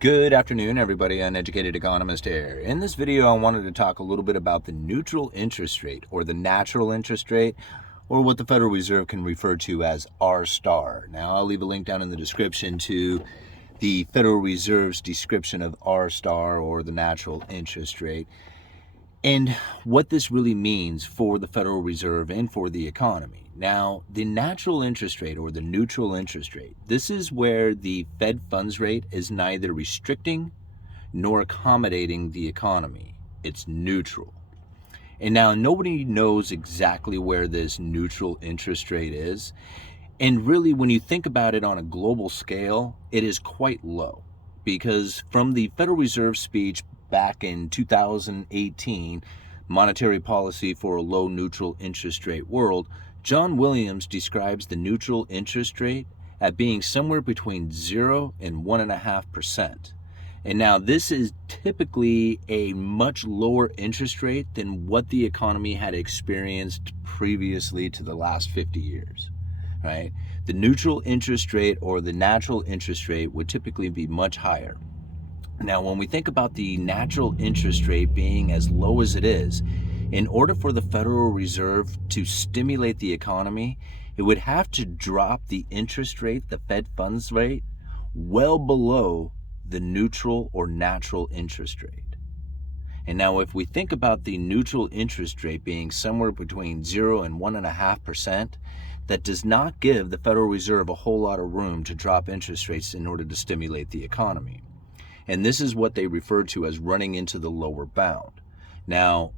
Good afternoon, everybody. Uneducated Economist here. In this video, I wanted to talk a little bit about the neutral interest rate, or the natural interest rate, or what the Federal Reserve can refer to as R star. Now, I'll leave a link down in the description to the Federal Reserve's description of R star, or the natural interest rate, and what this really means for the Federal Reserve and for the economy. Now, the natural interest rate, or the neutral interest rate, this is where the Fed funds rate is neither restricting nor accommodating the economy. It's neutral. And now nobody knows exactly where this neutral interest rate is. And really, when you think about it on a global scale, it is quite low. Because from the Federal Reserve speech back in 2018, Monetary Policy for a Low Neutral Interest Rate World, John Williams describes the neutral interest rate at being somewhere between 0 and 1.5%. And now this is typically a much lower interest rate than what the economy had experienced previously to the last 50 years, right? The neutral interest rate, or the natural interest rate, would typically be much higher. Now, when we think about the natural interest rate being as low as it is, in order for the Federal Reserve to stimulate the economy, it would have to drop the interest rate, the Fed funds rate, well below the neutral or natural interest rate. And now, if we think about the neutral interest rate being somewhere between 0 and 1.5%, that does not give the Federal Reserve a whole lot of room to drop interest rates in order to stimulate the economy. And this is what they refer to as running into the lower bound. Now,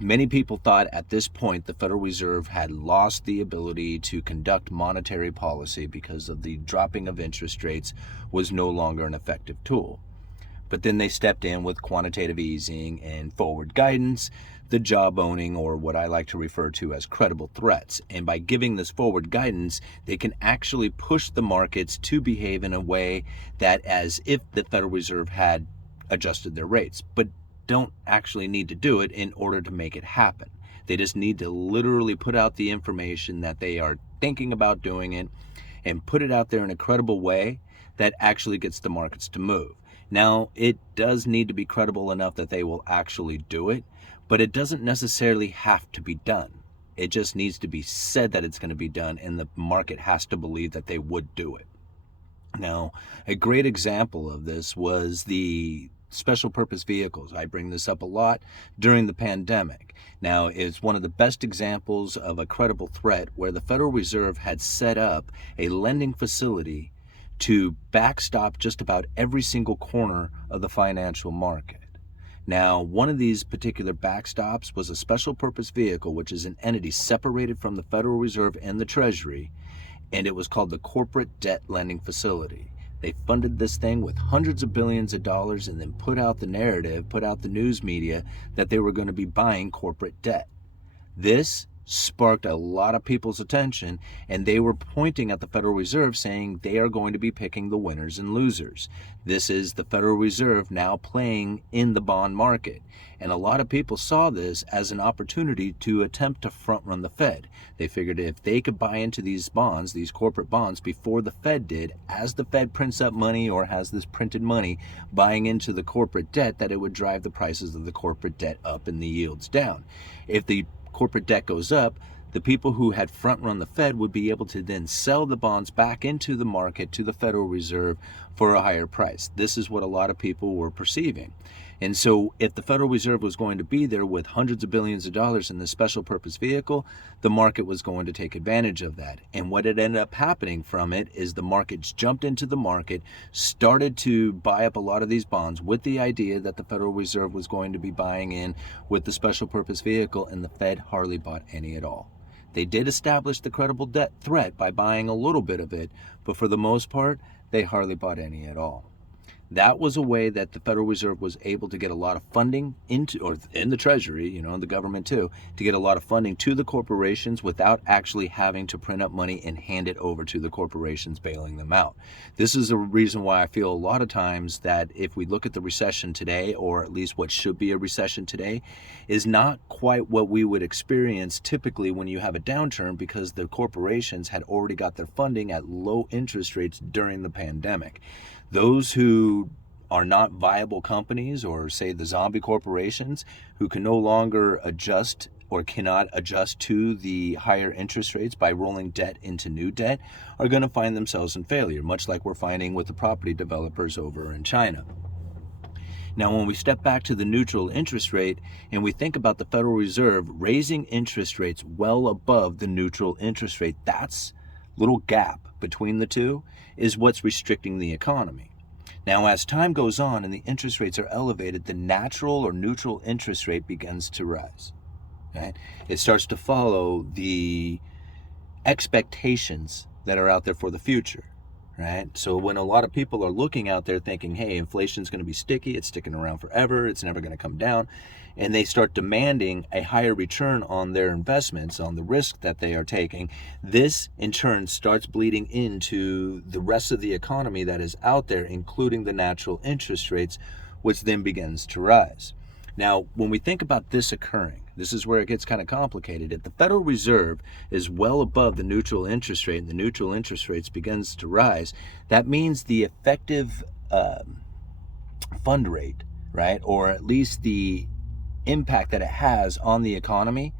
many people thought at this point the Federal Reserve had lost the ability to conduct monetary policy because of the dropping of interest rates was no longer an effective tool. But then they stepped in with quantitative easing and forward guidance, the job-owning, or what I like to refer to as credible threats. And by giving this forward guidance, they can actually push the markets to behave in a way that as if the Federal Reserve had adjusted their rates, but don't actually need to do it in order to make it happen. They just need to literally put out the information that they are thinking about doing it and put it out there in a credible way that actually gets the markets to move. Now, it does need to be credible enough that they will actually do it, but it doesn't necessarily have to be done. It just needs to be said that it's going to be done, and the market has to believe that they would do it. Now, a great example of this was the special purpose vehicles. I bring this up a lot during the pandemic. Now, it's one of the best examples of a credible threat where the Federal Reserve had set up a lending facility to backstop just about every single corner of the financial market. Now, one of these particular backstops was a special purpose vehicle, which is an entity separated from the Federal Reserve and the Treasury, and it was called the Corporate Debt Lending Facility. They funded this thing with hundreds of billions of dollars and then put out the narrative, put out the news media that they were going to be buying corporate debt. This sparked a lot of people's attention, and they were pointing at the Federal Reserve saying they are going to be picking the winners and losers. This is the Federal Reserve now playing in the bond market. And a lot of people saw this as an opportunity to attempt to front run the Fed. They figured if they could buy into these bonds, these corporate bonds, before the Fed did, as the Fed prints up money or has this printed money buying into the corporate debt, that it would drive the prices of the corporate debt up and the yields down. If the corporate debt goes up, the people who had front run the Fed would be able to then sell the bonds back into the market to the Federal Reserve for a higher price. This is what a lot of people were perceiving. And so if the Federal Reserve was going to be there with hundreds of billions of dollars in this special purpose vehicle, the market was going to take advantage of that. And what had ended up happening from it is the markets jumped into the market, started to buy up a lot of these bonds with the idea that the Federal Reserve was going to be buying in with the special purpose vehicle, and the Fed hardly bought any at all. They did establish the credible debt threat by buying a little bit of it, but for the most part, they hardly bought any at all. That was a way that the Federal Reserve was able to get a lot of funding into, or in the Treasury, and the government too, to get a lot of funding to the corporations without actually having to print up money and hand it over to the corporations, bailing them out. This is a reason why I feel a lot of times that if we look at the recession today, or at least what should be a recession today, is not quite what we would experience typically when you have a downturn, because the corporations had already got their funding at low interest rates during the pandemic. Those who are not viable companies, or say the zombie corporations who can no longer adjust or cannot adjust to the higher interest rates by rolling debt into new debt, are going to find themselves in failure, much like we're finding with the property developers over in China. Now, when we step back to the neutral interest rate and we think about the Federal Reserve raising interest rates well above the neutral interest rate, that's little gap between the two is what's restricting the economy. Now, as time goes on and the interest rates are elevated, the natural or neutral interest rate begins to rise. Right? It starts to follow the expectations that are out there for the future. Right? So when a lot of people are looking out there thinking, hey, inflation's going to be sticky, it's sticking around forever, it's never going to come down, and they start demanding a higher return on their investments, on the risk that they are taking, this in turn starts bleeding into the rest of the economy that is out there, including the natural interest rates, which then begins to rise. Now, when we think about this occurring, this is where it gets kind of complicated. If the Federal Reserve is well above the neutral interest rate and the neutral interest rates begins to rise, that means the effective fund rate, right, or at least the impact that it has on the economy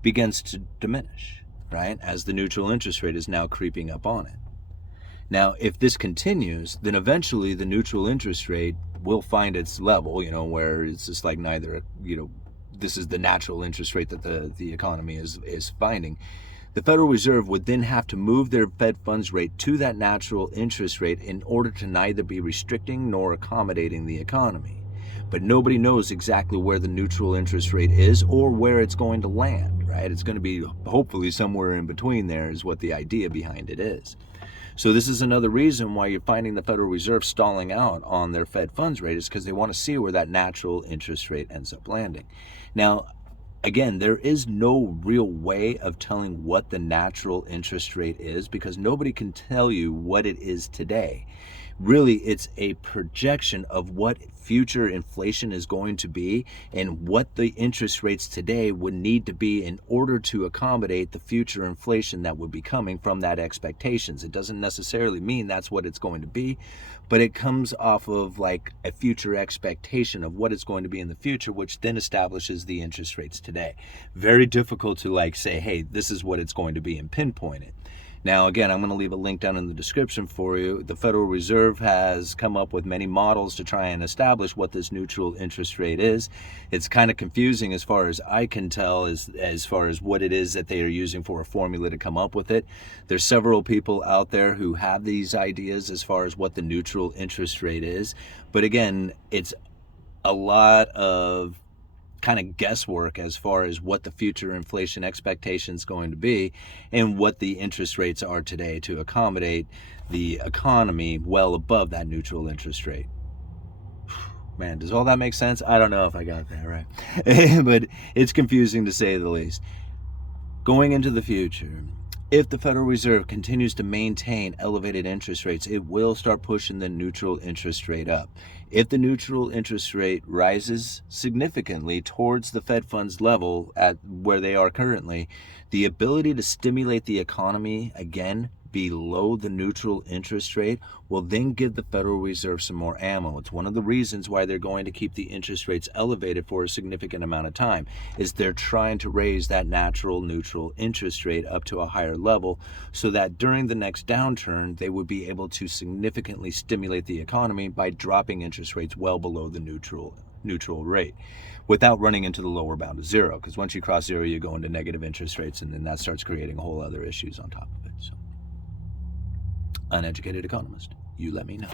begins to diminish, right, as the neutral interest rate is now creeping up on it. Now, if this continues, then eventually the neutral interest rate will find its level, where it's just like neither, this is the natural interest rate that the economy is finding. The Federal Reserve would then have to move their Fed funds rate to that natural interest rate in order to neither be restricting nor accommodating the economy. But nobody knows exactly where the neutral interest rate is or where it's going to land, right? It's going to be hopefully somewhere in between there is what the idea behind it is. So this is another reason why you're finding the Federal Reserve stalling out on their Fed funds rate, is because they want to see where that natural interest rate ends up landing. Now, again, there is no real way of telling what the natural interest rate is because nobody can tell you what it is today. Really, it's a projection of what future inflation is going to be and what the interest rates today would need to be in order to accommodate the future inflation that would be coming from that expectations. It doesn't necessarily mean that's what it's going to be, but it comes off of like a future expectation of what it's going to be in the future, which then establishes the interest rates today. Very difficult to like say, hey, this is what it's going to be and pinpoint it. Now, again, I'm going to leave a link down in the description for you. The Federal Reserve has come up with many models to try and establish what this neutral interest rate is. It's kind of confusing as far as I can tell as far as what it is that they are using for a formula to come up with it. There's several people out there who have these ideas as far as what the neutral interest rate is. But again, it's a lot of kind of guesswork as far as what the future inflation expectation is going to be and what the interest rates are today to accommodate the economy well above that neutral interest rate. Man, does all that make sense? I don't know if I got that right. But it's confusing to say the least. Going into the future, if the Federal Reserve continues to maintain elevated interest rates, it will start pushing the neutral interest rate up. If the neutral interest rate rises significantly towards the Fed funds level at where they are currently, the ability to stimulate the economy again below the neutral interest rate will then give the Federal Reserve some more ammo. It's one of the reasons why they're going to keep the interest rates elevated for a significant amount of time, is they're trying to raise that natural neutral interest rate up to a higher level so that during the next downturn, they would be able to significantly stimulate the economy by dropping interest rates well below the neutral rate without running into the lower bound of zero. Because once you cross zero, you go into negative interest rates, and then that starts creating a whole other issues on top of it. So, Uneducated Economist, you let me know.